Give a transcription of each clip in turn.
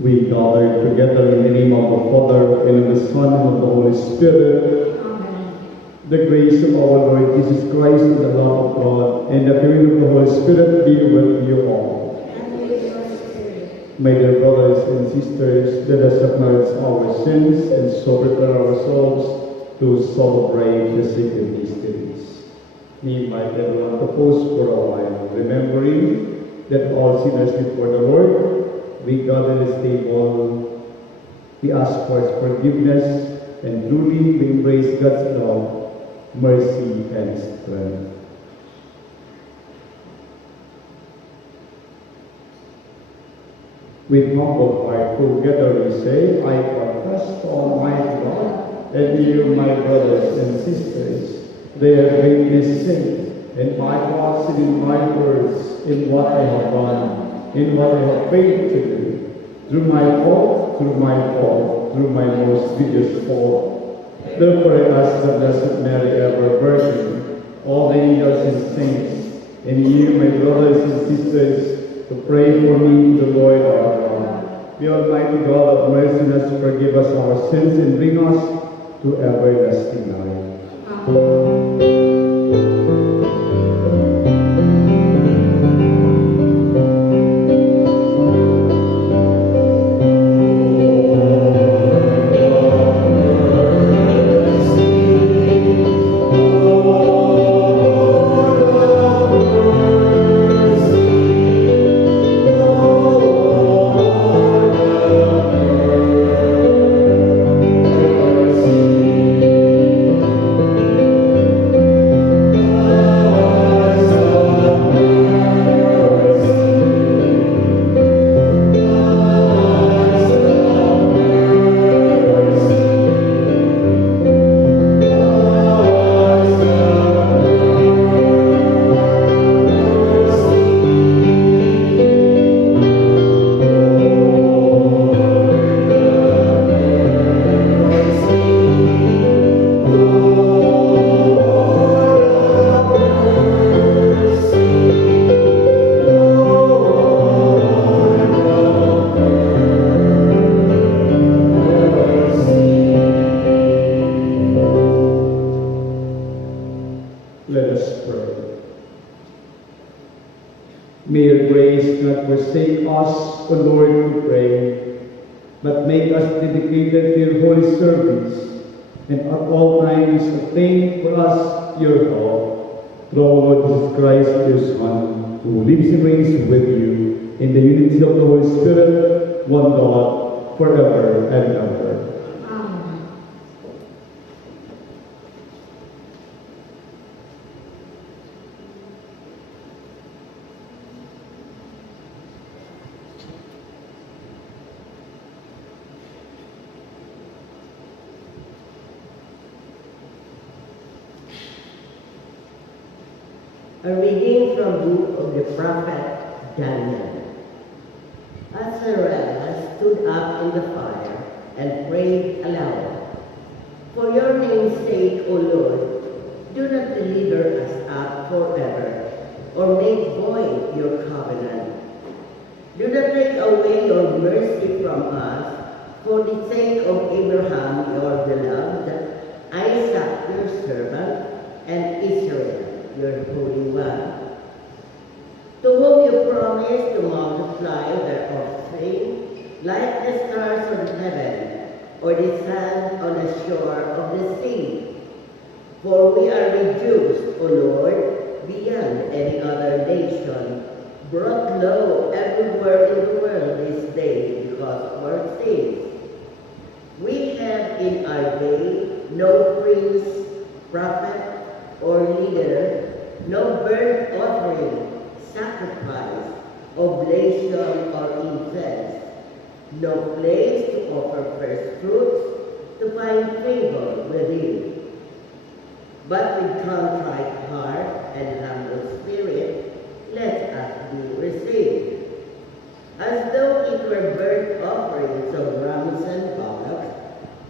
We gather together in the name of the Father, and of the Son, and of the Holy Spirit. Amen. The grace of our Lord Jesus Christ, and the love of God, and the communion of the Holy Spirit be with you all. And with your spirit. My dear brothers and sisters, let us acknowledge our sins and so prepare ourselves to celebrate the sacred mysteries. We invite everyone to pause for a while, remembering that all sinners before the Lord, we gather this table, we ask for His forgiveness, and truly we embrace God's love, mercy, and strength. With humble heart together we say, I confess to Almighty God, and you, my brothers and sisters, their greatest sin, in my thoughts and in my words, in what I have done, in what I have failed to do, through my fault, through my most grievous fault. Therefore I ask the Blessed Mary, ever Virgin, all the angels and saints, and you, my brothers and sisters, to pray for me to the Lord our God. The Almighty God of mercy and us forgive us our sins and bring us to everlasting life. Amen. Let us pray. May your grace not forsake us, O Lord, we pray, but make us dedicated to your holy service, and at all times obtain for us your help. Through our Lord Jesus Christ, your Son, who lives and reigns with you in the unity of the Holy Spirit, one God, forever and ever. Amen. A reading from the book of the prophet Daniel. Azariah stood up in the fire and prayed aloud. For your name's sake, O Lord, do not deliver us up forever, or make void your covenant. Do not take away your mercy from us, for the sake of Abraham, your beloved, Isaac, your servant, and Israel, your Holy One, to whom you promised to multiply their offspring like the stars of heaven or the sand on the shore of the sea. For we are reduced, O Lord, beyond any other nation, brought low everywhere in the world this day because of our sins. We have in our day no priest, prophet, or leader, no burnt offering, sacrifice, oblation, or incense, no place to offer first fruits to find favor with you. But with contrite heart and humble spirit, let us be received. As though it were burnt offerings of rams and bullocks,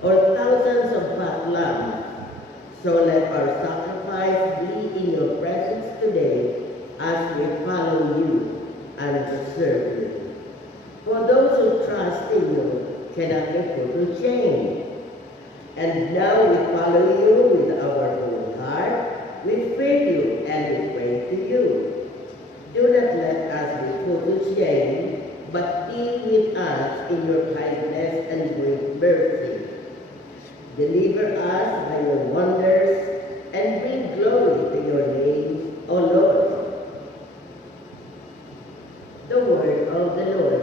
or thousands of fat lambs, so let our sacrifice be in your presence today as we follow you and serve you. For those who who trust in you cannot be put to shame. And now we follow you with our whole heart. We fear you and we pray to you. Do not let us be put to shame, but be with us in your kindness and great mercy. Deliver us by your wonders and bring glory to your name, O Lord. The word of the Lord.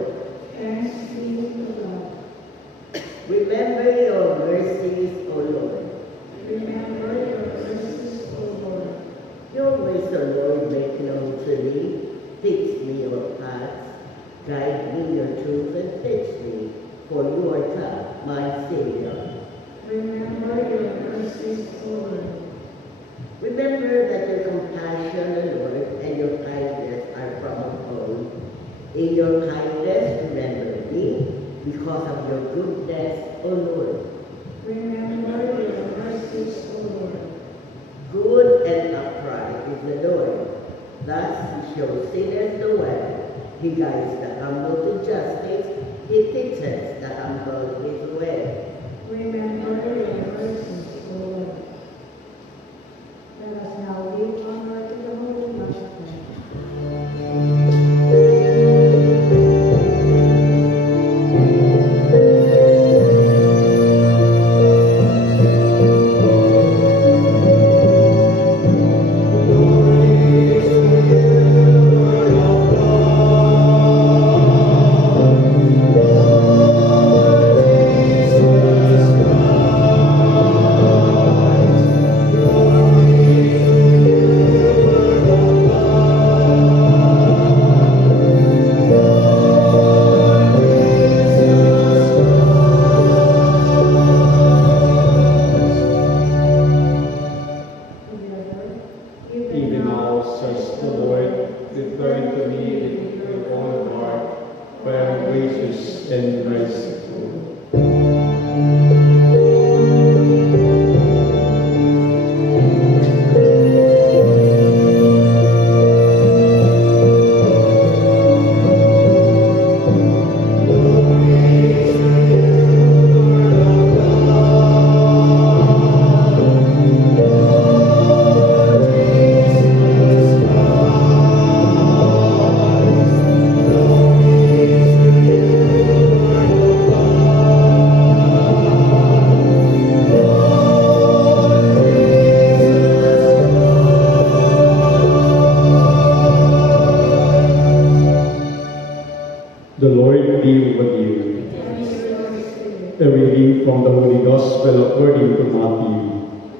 Thanks be to God. Remember your mercies, O Lord. Remember your mercies, O Lord. Your ways, O Lord, make known to me. Teach me your paths. Guide me your truth and teach me, for you are God, my Savior. Remember your mercies, O Lord. Remember that your compassion, O Lord, and your kindness are from above. In your kindness, remember me, because of your goodness, O Lord. Remember your mercies, O Lord. Good and upright is the Lord. Thus he shows sinners the way. He guides the humble to justice. He teaches the humble his way. Remember your mercies, O Lord. Let us now give honor to the Holy Gospel. Even now, says the Lord, return to me with your whole heart, for I am gracious and merciful. The Lord be with you. A reading from the Holy Gospel according to Matthew.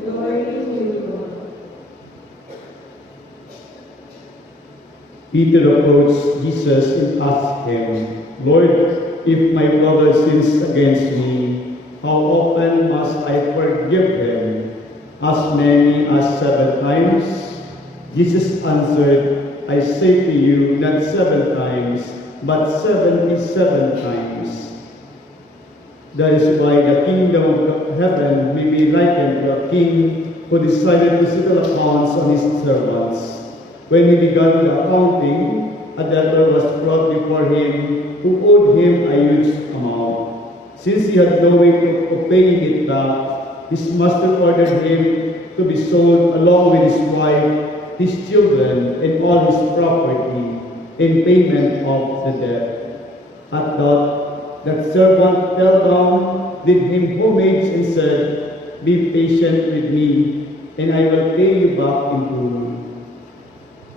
Glory to you, Lord. Peter approached Jesus and asked him, Lord, if my brother sins against me, how often must I forgive him? As many as 7 times? Jesus answered, I say to you, not 7 times, but 77 times. That is why the kingdom of heaven may be likened to a king who decided to settle accounts on his servants. When he began the accounting, a debtor was brought before him who owed him a huge amount. Since he had no way of paying it back, his master ordered him to be sold along with his wife, his children, and all his property in payment of the debt. At that servant fell down, did him homage, and said, Be patient with me, and I will pay you back in full.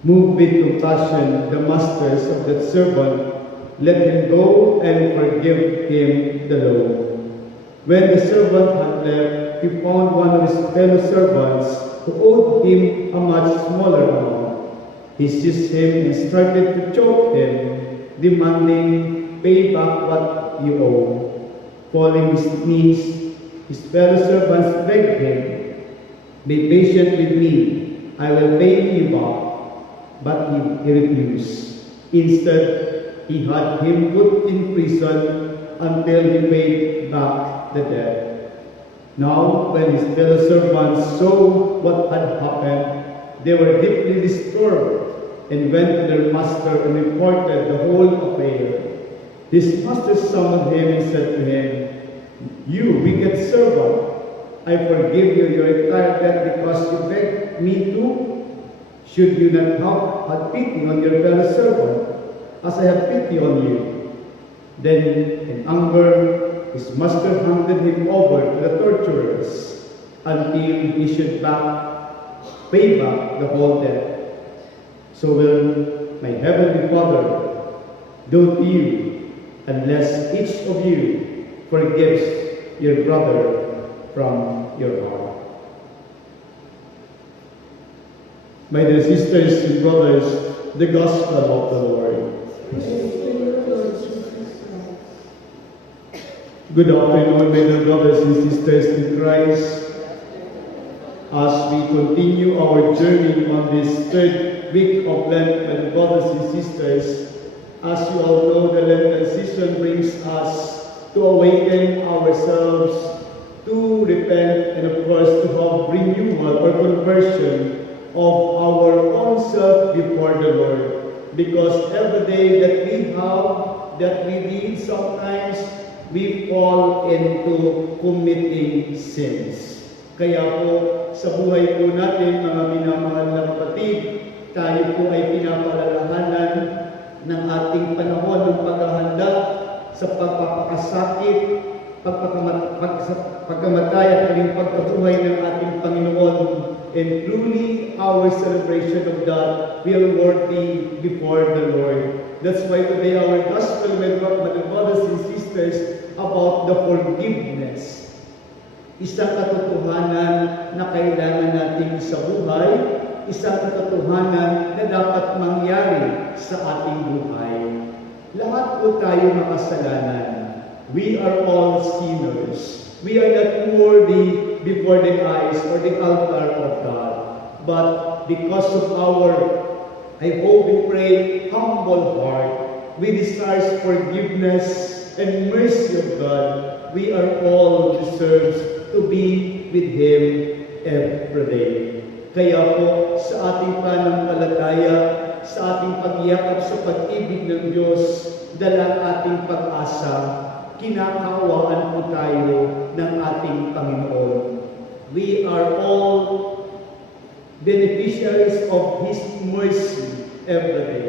Moved with compassion, the masters of that servant let him go and forgive him the loan. When the servant had left, he found one of his fellow servants who owed him a much smaller amount. He seized him and started to choke him, demanding, Pay back what you owe. Falling his knees, his fellow servants begged him, Be patient with me, I will pay you back. But he refused. Instead, he had him put in prison until he paid back the debt. Now, when his fellow servants saw what had happened, they were deeply disturbed and went to their master and reported the whole affair. His master summoned him and said to him, "You wicked servant, I forgive you your entire debt because you begged me to. Should you not have had pity on your fellow servant, as I have pity on you?" Then, in anger, his master handed him over to the torturers until he should pay back the whole debt. So will my heavenly Father do to you, unless each of you forgives your brother from your heart. My dear sisters and brothers, the Gospel of the Lord. Good afternoon, my dear brothers and sisters in Christ. As we continue our journey on this third week of Lent, my brothers and sisters, as you all know, the Lenten season brings us to awaken ourselves, to repent, and of course to have renewal or conversion of our own self before the Lord. Because every day that we read, sometimes we fall into committing sins. Kaya po, sa buhay po natin, mga minamahal na kapatid, tayo po ay pinapalalahanan ng ating panahon ng paghahanda sa pagpapakasakit, pagkamatay at muling pagkabuhay ng ating Panginoon. And truly, our celebration of that will worthy before the Lord. That's why today our gospel, my brothers and sisters, about the forgiveness. Isang katotohanan na kailangan natin sa buhay, isang katotohanan na dapat mangyari sa ating buhay. Lahat po tayo makasalanan. We are all sinners. We are not worthy before the eyes or the altar of God. But because of our, I hope and pray, humble heart, we desire forgiveness and mercy of God. We are all deserves to be with Him every day. Kaya po, sa ating pananampalataya, sa ating pagyakap sa pag-ibig ng Diyos, dala ating pag-asa, kinakawaan po tayo ng ating Panginoon. We are all beneficiaries of His mercy every day.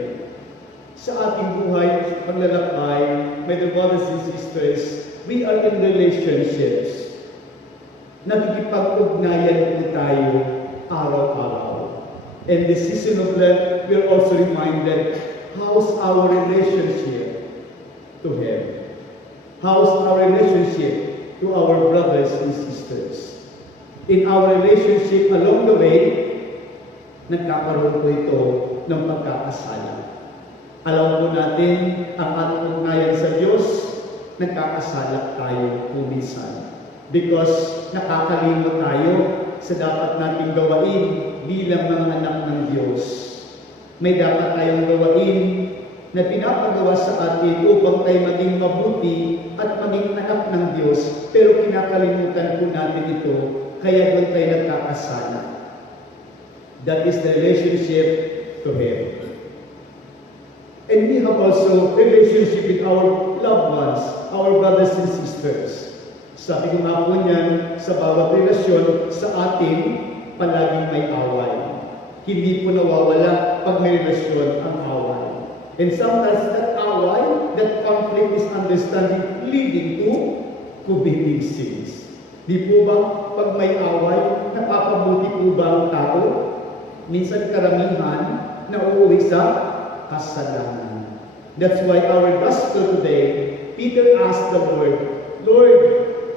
Sa ating buhay, paglalakbay, my dear brothers and sisters, we are in relationships. Nakikipag-ugnayan po tayo araw-araw. In this season of Lent, we are also reminded, how's our relationship to Him? How's our relationship to our brothers and sisters? In our relationship along the way, nagkakaroon po ito ng pagkakasala. Alam po natin ang ating ugnayan sa Diyos, nagkakasala tayo po minsan. Because nakakalimot tayo sa dapat nating gawain bilang mga anak ng Diyos. May dapat tayong gawain na pinapagawa sa atin upang tayo maging mabuti at maging anak ng Diyos. Pero kinakalimutan po natin ito, kaya doon tayo nagkakasala. That is the relationship to Him. And we have also relationship with our loved ones, our brothers and sisters. Sabi ko nga po niyan, sa bawat relasyon sa atin, palaging may away. Hindi po nawawala pag may relasyon ang away. And sometimes that away, that conflict, misunderstanding leading to committing sins. Di po ba, pag may away, napapabuti po ba ang tao? Minsan karamihan na uuwi sa kasalanan. That's why our gospel today, Peter asked the Lord, Lord,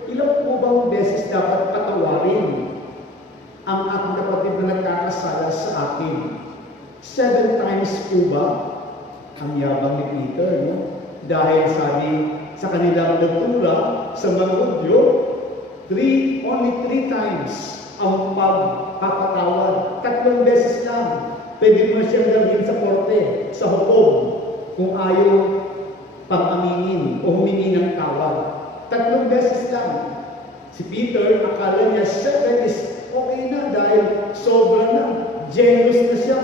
ilang po bang beses dapat patawarin ang aking kapatid na nagkakasala sa akin? 7 times po ba? Ang yabang ni Peter, no? Dahil sabi sa kanilang kultura, sa mga Hudyo, only 3 times ang pagpapatawad. 3 beses lang. Pwede mo siyang dalhin sa korte, sa hukom, kung ayaw pang-aminin o humingi ng tawad. 3 beses lang. Si Peter, akala niya 7 is okay na dahil sobra na. Generous na siya.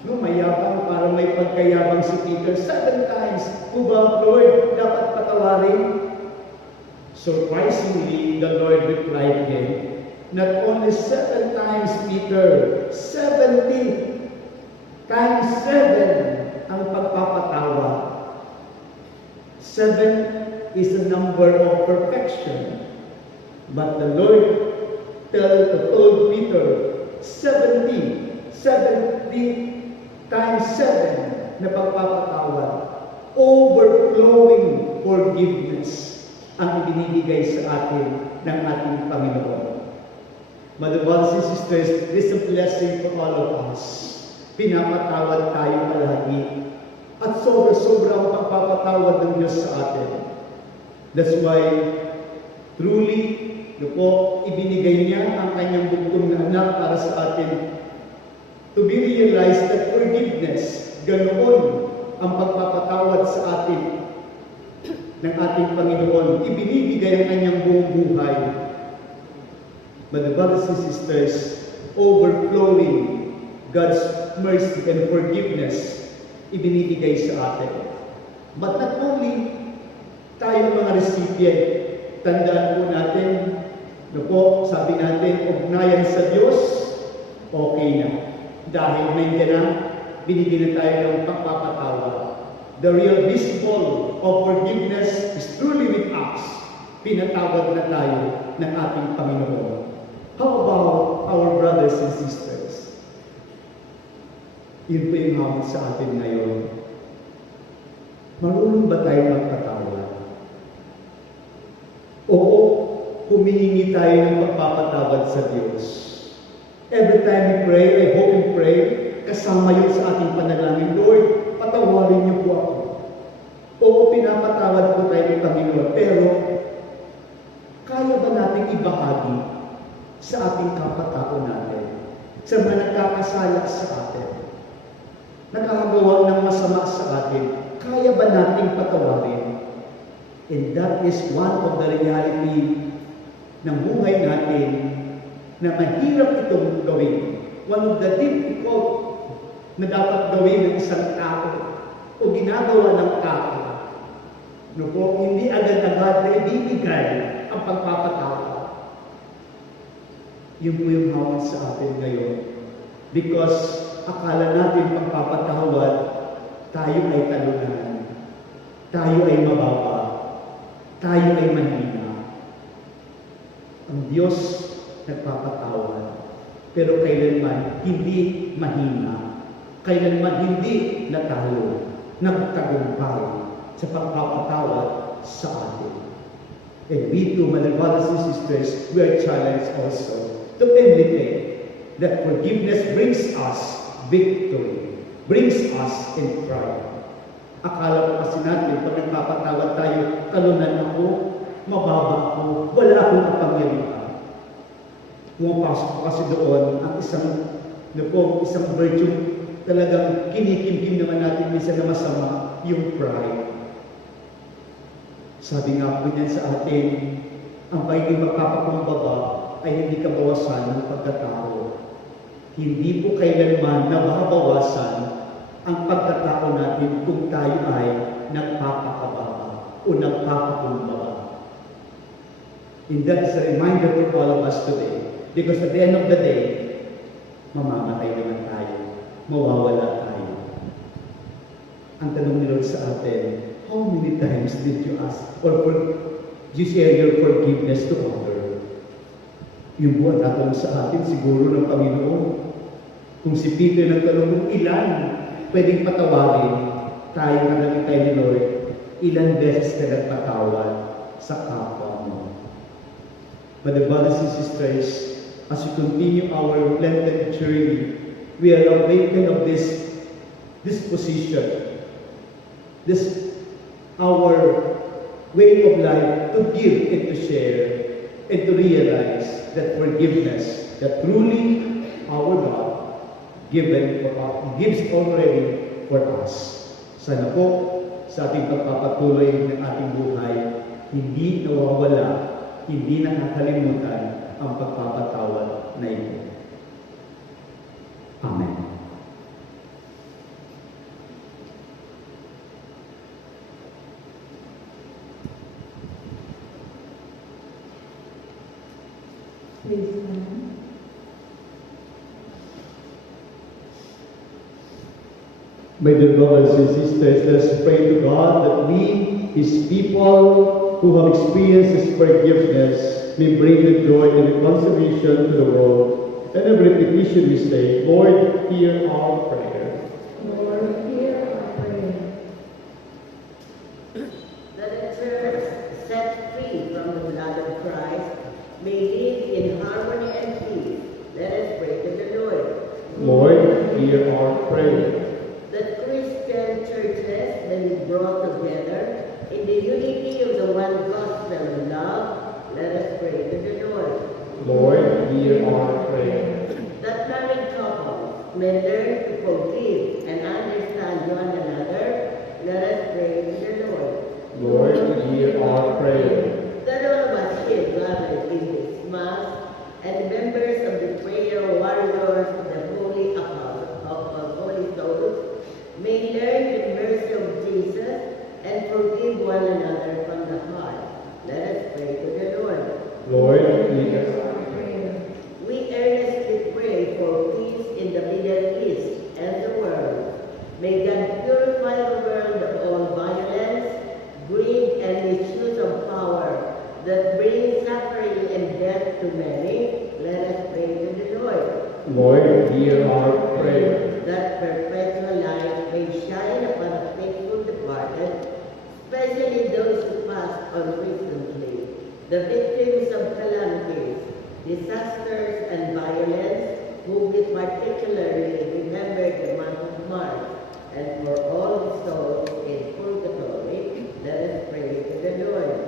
No, mayabang, para may pagkayabang si Peter. 7 times, ba, Lord, dapat patawarin? Surprisingly, the Lord replied him, not only 7 times, Peter, 70 times 7 ang pagpapatawa. 7 is a number of perfection. But the Lord told Peter, 70 times 7 na pagpapatawad, overflowing forgiveness ang ibinibigay sa atin ng ating Panginoon. Mother, brothers and sisters, this is a blessing for all of us. Pinapatawad tayo palagi. At sobra-sobra ang pagpapatawad ng Diyos sa atin. That's why, truly, ibinigay niya ang kanyang bugtong na anak para sa atin. To be realized that forgiveness, ganoon ang pagpapatawad sa atin ng ating Panginoon. Ibinibigay ang kanyang buong buhay. But the brothers and sisters, overflowing God's mercy and forgiveness, ibinibigay sa atin. But not only tayo mga recipient, tandaan po natin, sabi natin, ugnayan sa Diyos, okay na. Dahil nandiyan na, binigyan na tayo ng pagpapatawa. The real visible of forgiveness is truly with us. Pinatawad na tayo ng ating Panginoon. How about our brothers and sisters? Yun po yung hamon sa atin ngayon. Marunong ba tayo magpatawad? Oo, humihingi tayo ng pagpapatawad sa Diyos. Every time we pray, I hope and pray, kasama yun sa ating panalangin, Lord, patawarin niyo po ako. Oo, pinapatawad po tayo ng Panginoon, pero kaya ba natin ibahagi sa ating kapatao natin, sa mga nagkakasala sa atin, nakakagawa ng masama sa atin, kaya ba nating patawarin? And that is one of the reality ng buhay natin na mahirap itong gawin. One of the difficult na dapat gawin ng isang tao o ginagawa ng tao. Hindi agad-agad na ibibigay ang pagpapatawad. Yun po yung hawak sa atin ngayon. Because akala natin pagpapatawad, tayo ay talunan. Tayo ay mababa. Tayo ay mahina. Ang Diyos nagpapatawad. Pero kailanman hindi mahina. Kailanman hindi natalo. Nagtagumpay sa pagpapatawad sa atin. And we too, my brothers and sisters, we are challenged also to imitate that forgiveness brings us victory, brings us in triumph. Akala ko kasi natin, pag nagpapatawad tayo, talunan ako, mababa ako, wala akong kapangyarihan. Pumapasok ko kasi doon ang isang virtue, talagang kinikimkim naman natin minsan na masama, yung pride. Sabi nga po niyan sa atin, ang pagiging magpapakumbaba ay hindi kabawasan ng pagkatao. Hindi po kailanman nababawasan ang pagkatao natin kung tayo ay nagpapakababa o nagpapakumbaba. And that is a reminder for all of us today. Because at the end of the day, mamamatay naman tayo. Mawawala tayo. Ang tanong ni Lord sa atin, how many times did you ask or you share your forgiveness to others? Yung buwan natin sa atin, siguro ng Panginoon. Kung si Peter nagtanong kung ilan pwedeng patawarin, tayo na tayo ni Lord, ilan beses ka nagpatawad sa kapwa mo. But the brothers and sisters, as we continue our Lenten journey, we are awakened of this disposition, this our way of life to give and to share and to realize that forgiveness that truly our God gives already for us. Sana po sa ating pagpapatuloy ng ating buhay, hindi nawawala, hindi nakakalimutan ang pagpapatawad na ito. Amen. Please stand. My dear brothers and sisters, let's pray to God that we, His people, who have experienced His forgiveness, may bring the joy and reconciliation to the world. And every petition we say, Lord, hear our prayer. Lord, hear our prayer. That the church, set free from the blood of Christ, may live in harmony and peace. Let us pray to the Lord. Lord, hear our prayer. That Christian churches may be brought together in the unity of the one gospel of love. Let us pray to the Lord. Lord, hear our prayer. That married couples may learn to forgive and understand one another. Let us pray to the Lord. Lord, hear our prayer. That all of us here gathered in this Mass and members of the prayer warriors of the Holy Apostle of Holy Souls may learn the mercy of Jesus and forgive one another from the heart. Let us pray to the Lord. Lord, hear Our prayer. We earnestly pray for peace in the Middle East and the world. May God purify the world of all violence, greed, and misuse of power that brings suffering and death to many. Let us pray to the Lord. Lord, hear our prayer. That perpetual light may shine upon the faithful departed, especially those who passed on recently, the victims of calamities, disasters, and violence, who we particularly remember the month of March, and for all the souls in purgatory. Let us pray to the Lord.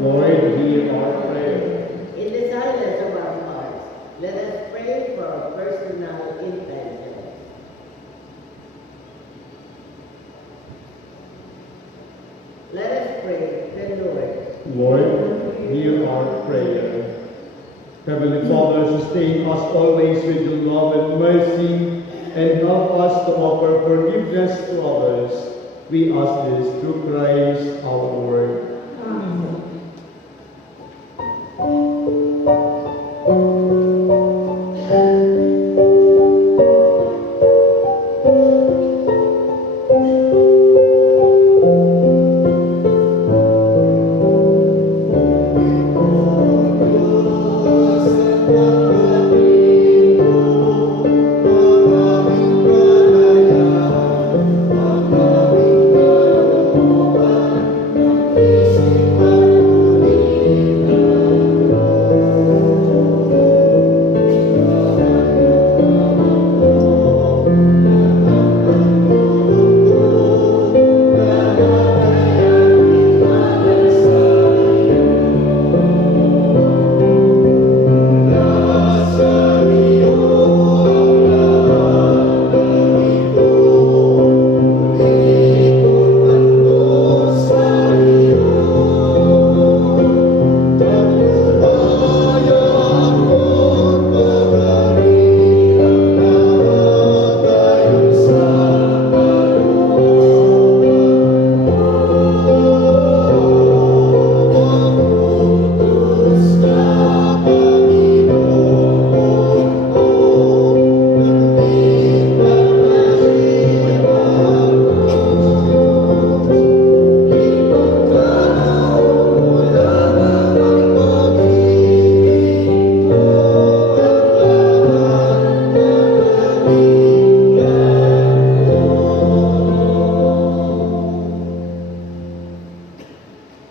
Lord, hear our prayer. In the silence of our hearts, let us pray for our personal intentions. Let us pray to the Lord. Lord, hear our prayer. Heavenly Father, sustain us always with your love and mercy, and help us to offer forgiveness to others. We ask this through Christ our Lord. Amen.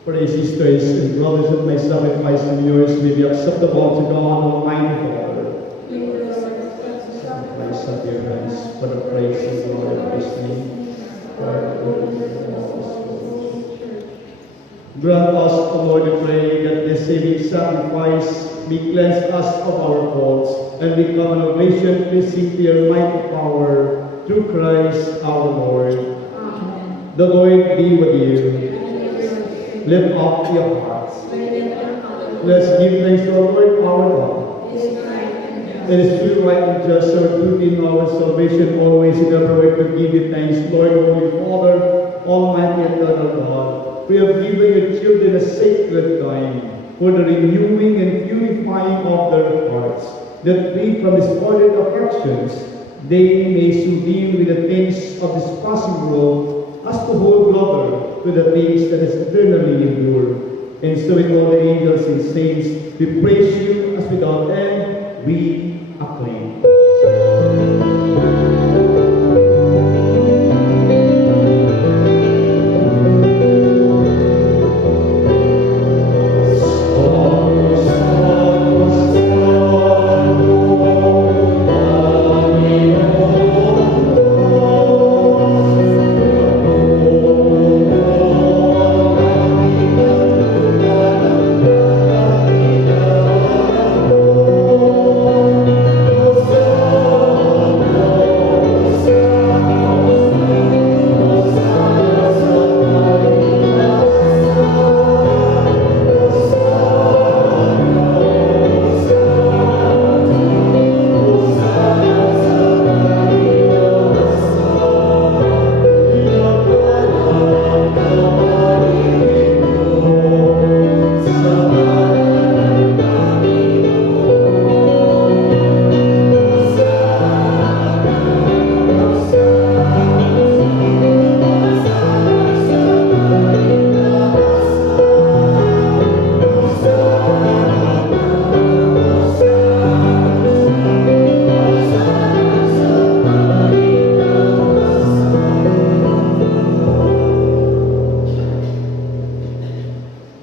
Pray, sisters and brothers, that my sacrifice and yours may be acceptable to God Almighty Father. May the Lord accept the Sacrifice sacrifice of your hands for the praise and glory of His name. Grant us, O Lord, we pray, that the saving sacrifice may cleanse us of our faults and become an ovation pleasing to your mighty power, through Christ our Lord. Amen. The Lord be with you. And Lift up your hearts. may the Lord Let's give thanks to the Lord our God. is right and just. It is true, right, and just, our duty in our salvation, always and everywhere to give you thanks, Lord, Holy Father, Almighty and eternal God. We have given your children a sacred time. for the renewing and purifying of their hearts, that free from disordered affections, they may so deal with the things of this passing world as to hold longer to the things that is eternally endure. And so with all the angels and saints, we praise you as without end we acclaim.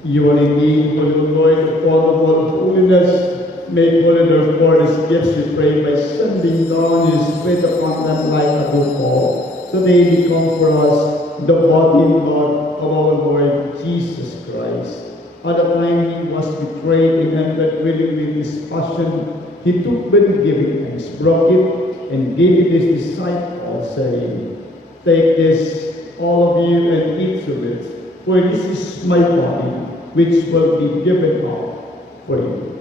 You are indeed, O Lord, the form of all holiness. Make holy therefore these gifts, we pray, by sending down your Spirit upon them like a fall, so they become for us the body and blood of our Lord Jesus Christ. At the time he was betrayed and entered willingly in his passion, he took bread, giving thanks, broke it, and gave it to his disciples, saying, Take this, all of you, and eat of it, for this is my body, which will be given up for you.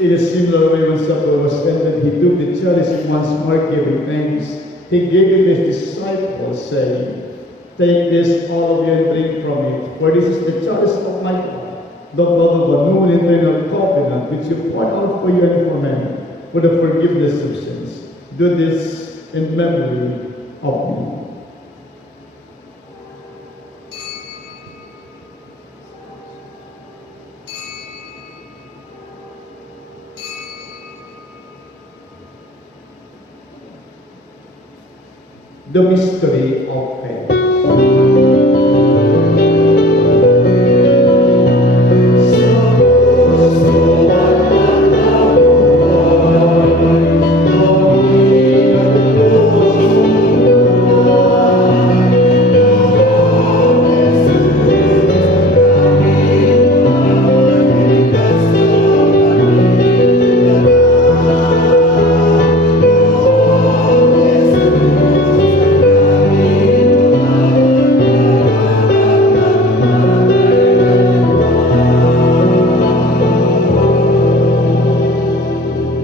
In a similar way, when supper was ended, he took the chalice once more, giving thanks. He gave it to his disciples, saying, Take this, all of you, and drink from it, for this is the chalice of my blood, the blood of a new and eternal covenant, which you poured out for you and for men, for the forgiveness of sins. Do this in memory of me. The mystery of faith.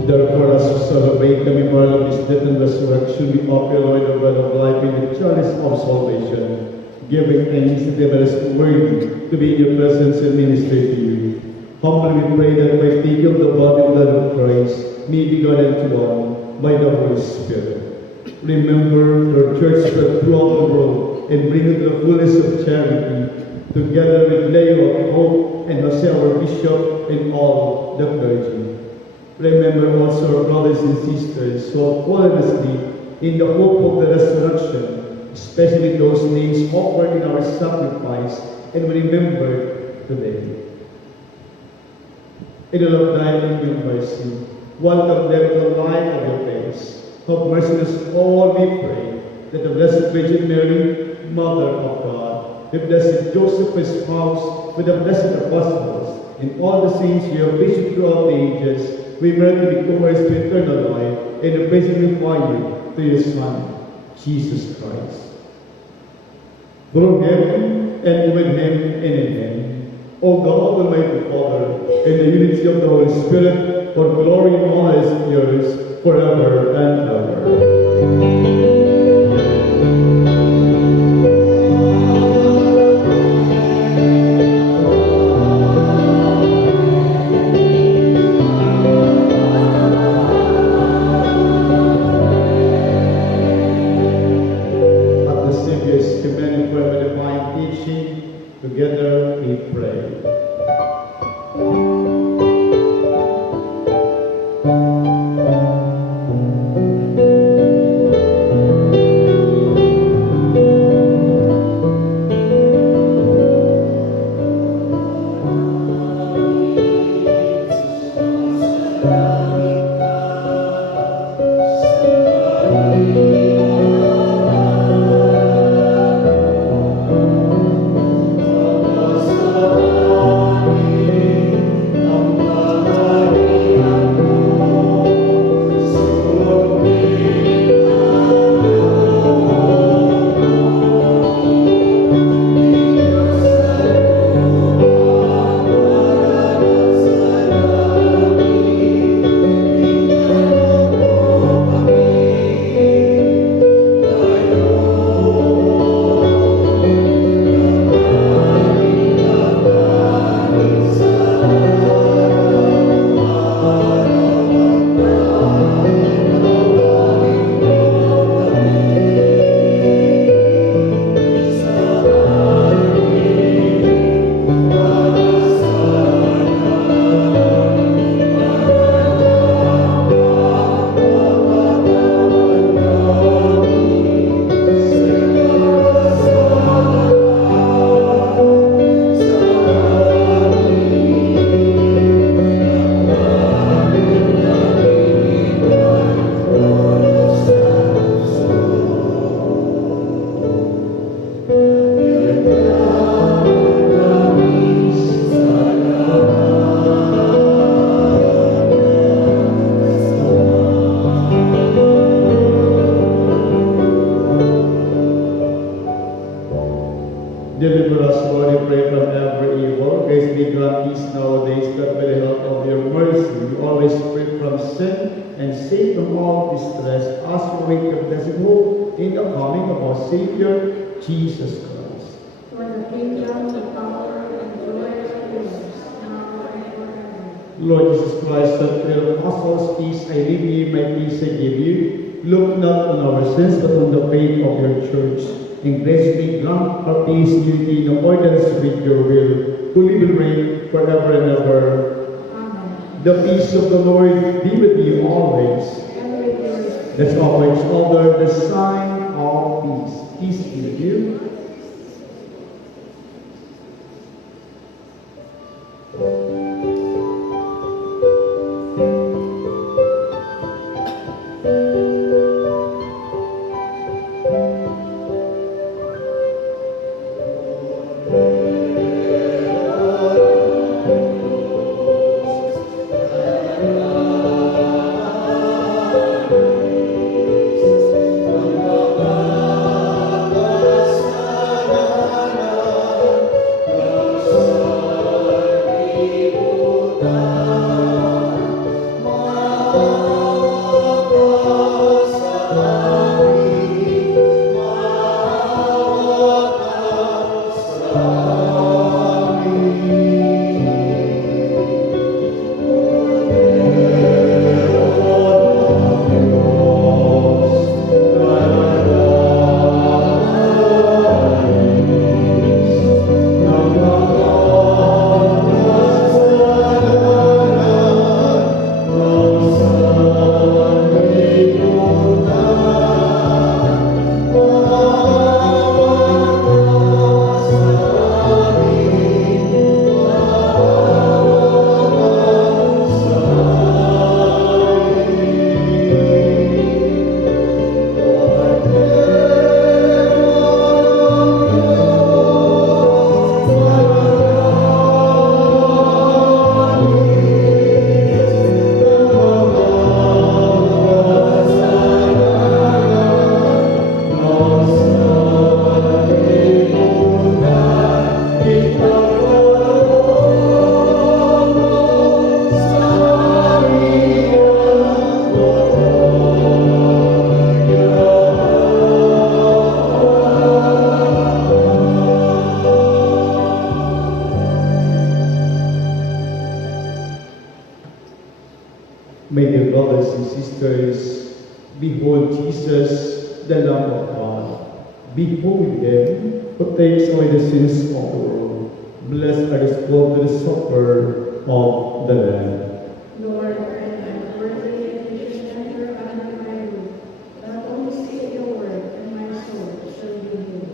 Therefore, as we celebrate the memorial of his death and resurrection, we offer, Lord, the bread of life in the chalice of salvation, giving thanks that ever is worthy to be in your presence and minister to you. Humbly we pray that by taking of the body and blood of Christ, may be guided to one by the Holy Spirit. Remember your church spread throughout the world and bring it to the fullness of charity, together with Leo of Hope and Jose, our bishop, and all the clergy. Remember also our brothers and sisters who have fallen asleep in the hope of the resurrection, especially those names offered in our sacrifice and we remember today. In the Lord thy and your mercy, welcome them to the light of your face. Have mercy on us all, we pray, that the Blessed Virgin Mary, Mother of God, the Blessed Joseph, his spouse, with the blessed apostles, and all the saints you have visited throughout the ages, we merit to be victorious to eternal life, and the praise and glorify to your Son, Jesus Christ. Through him, and with him, and in him, O God, Almighty Father, in the unity of the Holy Spirit, for glory and honor is yours forever and ever. At the Savior's command for the divine teaching, together we pray. Deliver us, Lord, we pray, from every evil. Grace be grant peace nowadays, that by the help of your mercy, we always free from sin and safe from all distress, as we wait the blessed hope in the coming of our Savior, Jesus Christ. For the kingdom, the power, and glory are yours, now and forever. Lord Jesus Christ, that your apostles, peace I leave you, my peace I give you. Look not on our sins, but on the faith of your church. And grace be grant our peace, unity, in accordance with your will, who live and reign forever and ever. Amen. The peace of the Lord be with you always. And with your spirit. Let's offer each other the sign of peace. Peace be with you. Son My dear brothers and sisters, behold Jesus, the Lamb of God. Behold him who takes away the sins of the world. Blessed are those called to the supper of the Lamb. Lord, I am worthy that you should enter under my roof, but only say your word, and my soul shall be healed.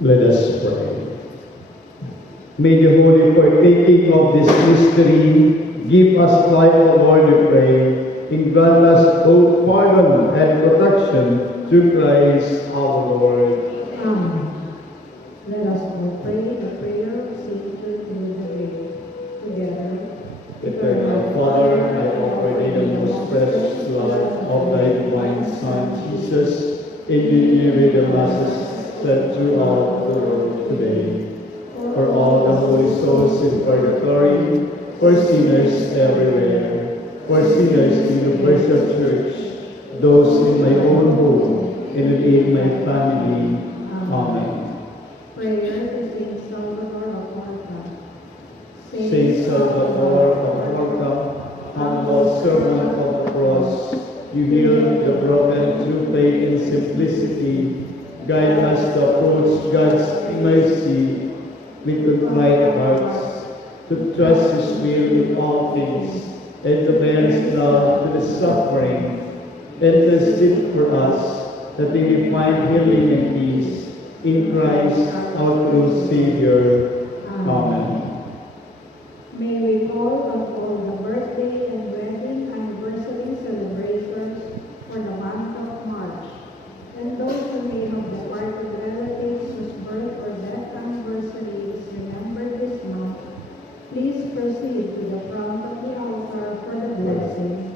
Let us pray. May the holy partaking of this mystery give us life, O Lord, we pray, and grant us both pardon and protection through Christ our Lord. Amen. Let us all pray the prayer of Saint Jude in the day. Together. Eternal Father, I offer thee the most precious blood of thy divine Son, Jesus, in union with the masses sent throughout the world today. For all the holy souls in purgatory, for sinners everywhere, for sinners in the Universal Church, those in my own home, and in my family. Amen. Prayer to Saint Salvador of Malta. Saint Salvador of Malta, humble servant of the cross, you heal the broken through faith and simplicity. Guide us to approach God's mercy with contrite hearts, to trust His will in all things, and to bear us love to the suffering, and intercede for us, that we may find healing and peace in Christ our true Savior. Amen. May we call upon the birthday and wedding anniversary celebrations for the month of March, and those who may have departed relatives whose birth or death anniversary is remembered this month. Please proceed to the front of the altar for the blessing.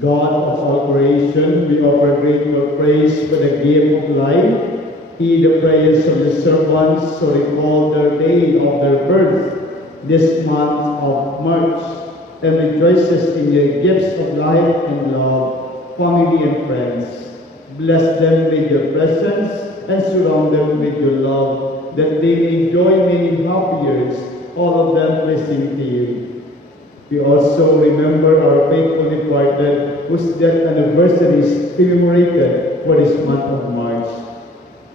God of all creation, we offer grateful praise for the gift of life. Hear the prayers of the servants who recall their day of their birth this month of March, and rejoices in your gifts of life and love, family and friends. Bless them with your presence and surround them with your love, that they may enjoy many happy years, all of them pleasing to you. We also remember our faithful departed, whose death anniversary is commemorated for this month of March.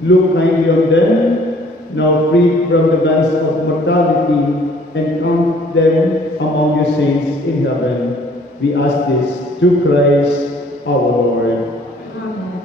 Look kindly on them, now freed from the bands of mortality, and count them among your saints in heaven. We ask this through Christ our Lord. Amen.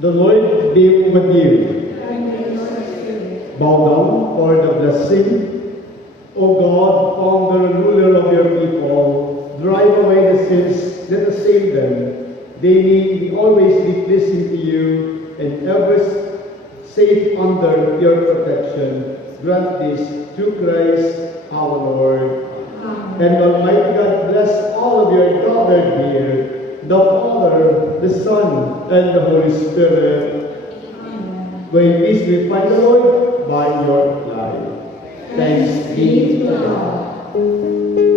The Lord be with you. And may your spirit Bow down for the blessing. O God, founder and ruler of your people, drive away the sins that assail them. They may always be pleasing to you and ever safe under your protection. Grant this through Christ our Lord. Amen. And Almighty God bless all of your gathered here, the Father, the Son, and the Holy Spirit. Amen. Go in peace, we find the Lord by your life. Thanks be to God.